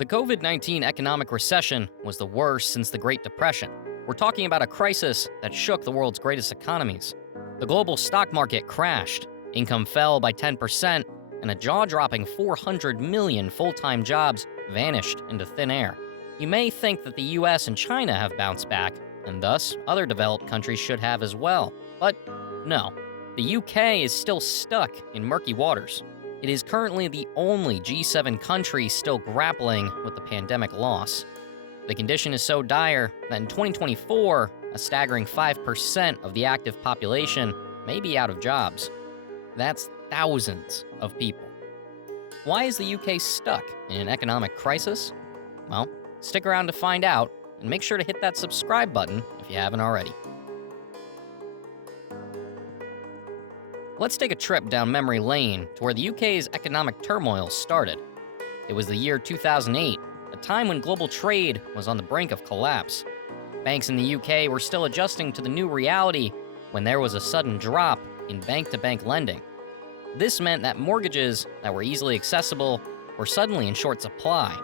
The COVID-19 economic recession was the worst since the Great Depression. We're talking about a crisis that shook the world's greatest economies. The global stock market crashed, income fell by 10%, and a jaw-dropping 400 million full-time jobs vanished into thin air. You may think that the US and China have bounced back, and thus other developed countries should have as well. But no, the UK is still stuck in murky waters. It is currently the only G7 country still grappling with the pandemic loss. The condition is so dire that in 2024, a staggering 5% of the active population may be out of jobs. That's thousands of people. Why is the UK stuck in an economic crisis? Well, stick around to find out, and make sure to hit that subscribe button if you haven't already. Let's take a trip down memory lane to where the UK's economic turmoil started. It was the year 2008, a time when global trade was on the brink of collapse. Banks in the UK were still adjusting to the new reality when there was a sudden drop in bank-to-bank lending. This meant that mortgages that were easily accessible were suddenly in short supply.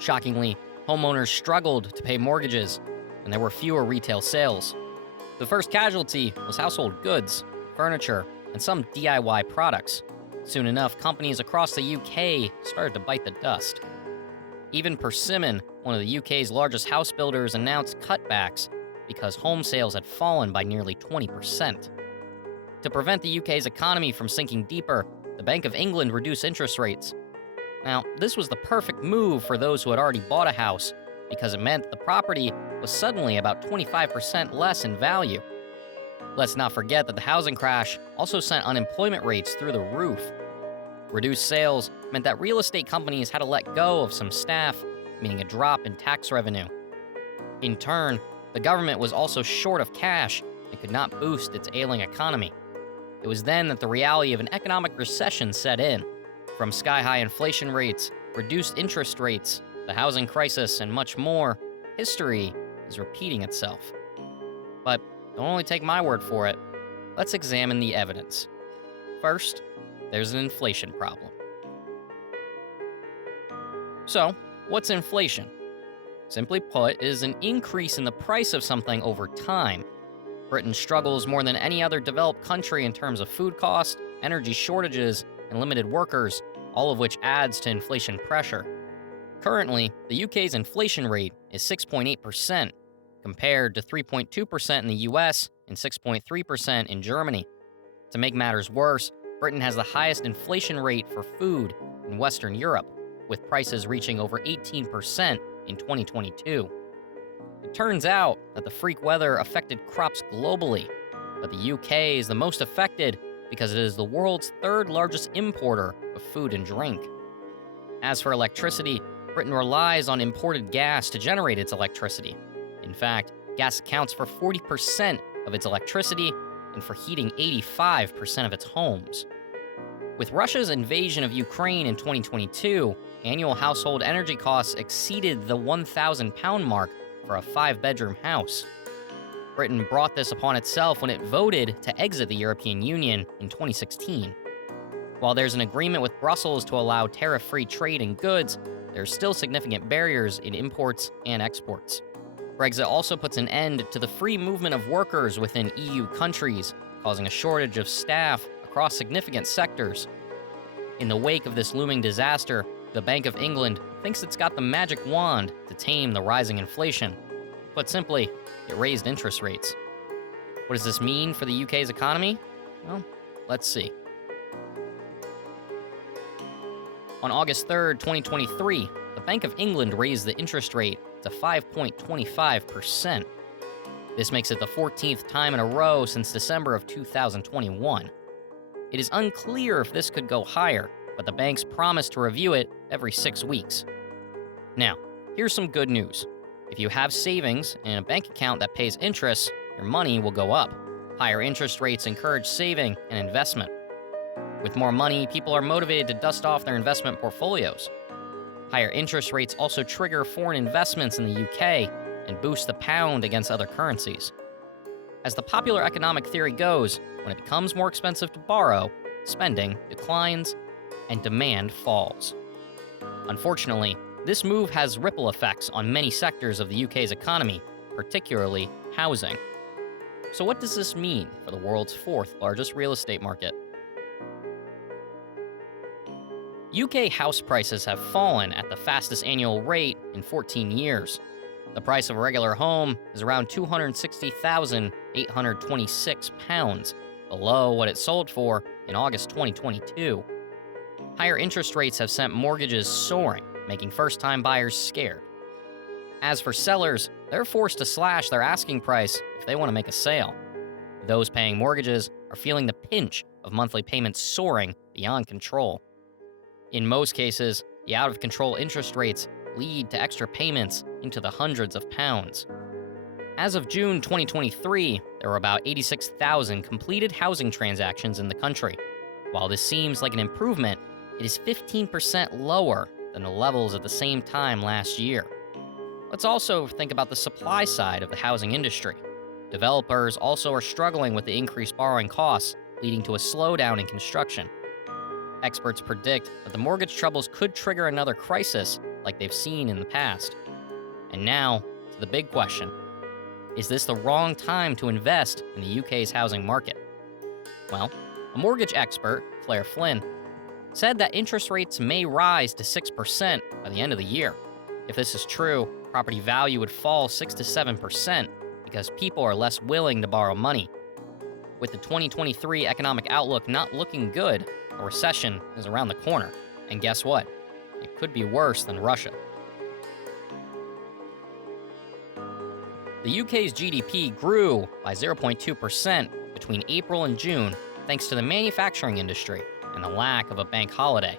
Shockingly, homeowners struggled to pay mortgages, and there were fewer retail sales. The first casualty was household goods, furniture, and some DIY products. Soon enough, companies across the UK started to bite the dust. Even Persimmon, one of the UK's largest house builders, announced cutbacks because home sales had fallen by nearly 20%. To prevent the UK's economy from sinking deeper, the Bank of England reduced interest rates. Now, this was the perfect move for those who had already bought a house because it meant the property was suddenly about 25% less in value. Let's not forget that the housing crash also sent unemployment rates through the roof. Reduced sales meant that real estate companies had to let go of some staff, meaning a drop in tax revenue. In turn, the government was also short of cash and could not boost its ailing economy. It was then that the reality of an economic recession set in. From sky-high inflation rates, reduced interest rates, the housing crisis, and much more, history is repeating itself. But don't only take my word for it. Let's examine the evidence. First, there's an inflation problem. So, what's inflation? Simply put, it is an increase in the price of something over time. Britain struggles more than any other developed country in terms of food cost, energy shortages, and limited workers, all of which adds to inflation pressure. Currently, the UK's inflation rate is 6.8%, compared to 3.2% in the US and 6.3% in Germany. To make matters worse, Britain has the highest inflation rate for food in Western Europe, with prices reaching over 18% in 2022. It turns out that the freak weather affected crops globally, but the UK is the most affected because it is the world's third largest importer of food and drink. As for electricity, Britain relies on imported gas to generate its electricity. In fact, gas accounts for 40% of its electricity and for heating 85% of its homes. With Russia's invasion of Ukraine in 2022, annual household energy costs exceeded the £1,000 mark for a 5-bedroom house. Britain brought this upon itself when it voted to exit the European Union in 2016. While there's an agreement with Brussels to allow tariff-free trade in goods, there's still significant barriers in imports and exports. Brexit also puts an end to the free movement of workers within EU countries, causing a shortage of staff across significant sectors. In the wake of this looming disaster, the Bank of England thinks it's got the magic wand to tame the rising inflation. Put simply, it raised interest rates. What does this mean for the UK's economy? Well, let's see. On August 3rd, 2023, the Bank of England raised the interest rate to 5.25%. This makes it the 14th time in a row since December of 2021. It is unclear if this could go higher, but the banks promise to review it every 6 weeks. Now, here's some good news. If you have savings in a bank account that pays interest, your money will go up. Higher interest rates encourage saving and investment. With more money, people are motivated to dust off their investment portfolios. Higher interest rates also trigger foreign investments in the UK and boost the pound against other currencies. As the popular economic theory goes, when it becomes more expensive to borrow, spending declines and demand falls. Unfortunately, This move has ripple effects on many sectors of the UK's economy, particularly housing. So, what does this mean for the world's fourth largest real estate market? UK house prices have fallen at the fastest annual rate in 14 years. The price of a regular home is around £260,826, below what it sold for in August 2022. Higher interest rates have sent mortgages soaring, making first-time buyers scared. As for sellers, they're forced to slash their asking price if they want to make a sale. Those paying mortgages are feeling the pinch of monthly payments soaring beyond control. In most cases, the out-of-control interest rates lead to extra payments into the hundreds of pounds. As of June 2023, there were about 86,000 completed housing transactions in the country. While this seems like an improvement, it is 15% lower than the levels at the same time last year. Let's also think about the supply side of the housing industry. Developers also are struggling with the increased borrowing costs, leading to a slowdown in construction. Experts predict that the mortgage troubles could trigger another crisis like they've seen in the past. And now, to the big question. Is this the wrong time to invest in the UK's housing market? Well, a mortgage expert, Claire Flynn, said that interest rates may rise to 6% by the end of the year. If this is true, property value would fall 6 to 7% because people are less willing to borrow money. With the 2023 economic outlook not looking good, a recession is around the corner. And guess what? It could be worse than Russia. The UK's GDP grew by 0.2% between April and June thanks to the manufacturing industry and the lack of a bank holiday.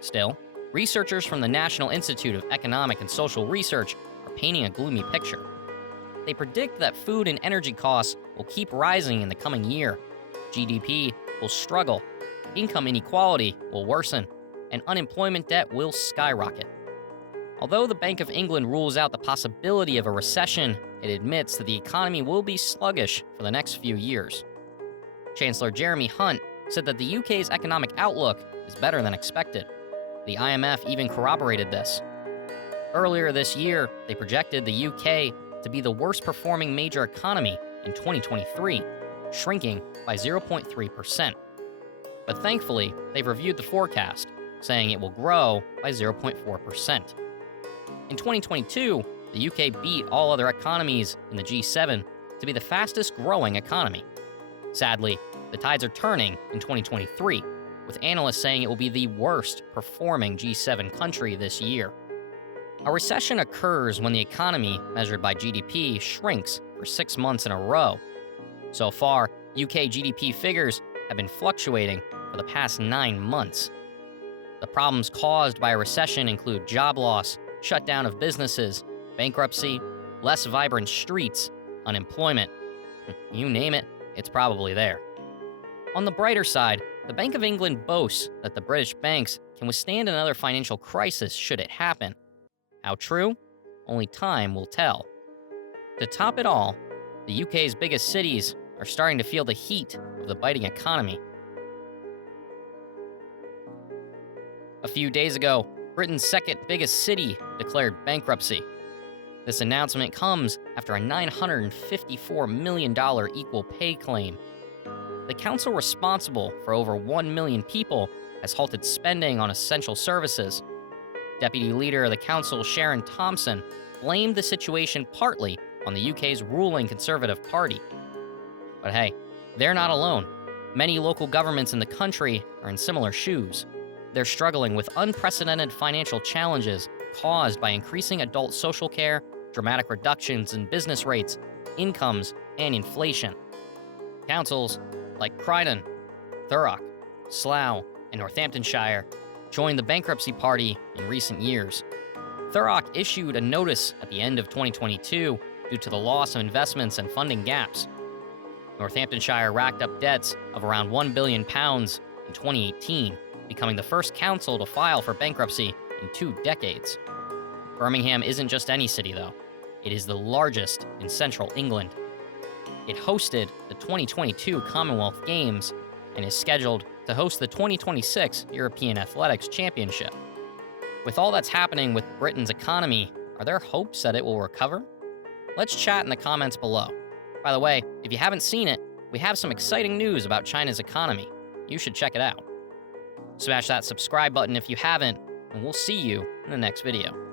Still, researchers from the National Institute of Economic and Social Research are painting a gloomy picture. They predict that food and energy costs will keep rising in the coming year. GDP will struggle, income inequality will worsen, and unemployment debt will skyrocket. Although the Bank of England rules out the possibility of a recession, it admits that the economy will be sluggish for the next few years. Chancellor Jeremy Hunt said that the UK's economic outlook is better than expected. The IMF even corroborated this. Earlier this year, they projected the UK to be the worst performing major economy in 2023, shrinking by 0.3%. But thankfully, they've reviewed the forecast, saying it will grow by 0.4%. In 2022, the UK beat all other economies in the G7 to be the fastest growing economy. Sadly, the tides are turning in 2023, with analysts saying it will be the worst performing G7 country this year. A recession occurs when the economy, measured by GDP, shrinks for 6 months in a row. So far, UK GDP figures have been fluctuating for the past 9 months. The problems caused by a recession include job loss, shutdown of businesses, bankruptcy, less vibrant streets, unemployment. You name it, it's probably there. On the brighter side, the Bank of England boasts that the British banks can withstand another financial crisis should it happen. How true? Only time will tell. To top it all, the UK's biggest cities are starting to feel the heat of the biting economy. A few days ago, Britain's second biggest city declared bankruptcy. This announcement comes after a $954 million equal pay claim. The council responsible for over 1 million people has halted spending on essential services. Deputy leader of the council, Sharon Thompson, blamed the situation partly on the UK's ruling Conservative Party. But hey, they're not alone. Many local governments in the country are in similar shoes. They're struggling with unprecedented financial challenges caused by increasing adult social care, dramatic reductions in business rates, incomes, and inflation. Councils like Croydon, Thurrock, Slough, and Northamptonshire joined the bankruptcy party in recent years. Thurrock issued a notice at the end of 2022 due to the loss of investments and funding gaps. Northamptonshire racked up debts of around £1 billion in 2018, becoming the first council to file for bankruptcy in 2 decades. Birmingham isn't just any city, though. It is the largest in central England. It hosted the 2022 Commonwealth Games and is scheduled to host the 2026 European Athletics Championship. With all that's happening with Britain's economy, are there hopes that it will recover? Let's chat in the comments below. By the way, if you haven't seen it, we have some exciting news about China's economy. You should check it out. Smash that subscribe button if you haven't, and we'll see you in the next video.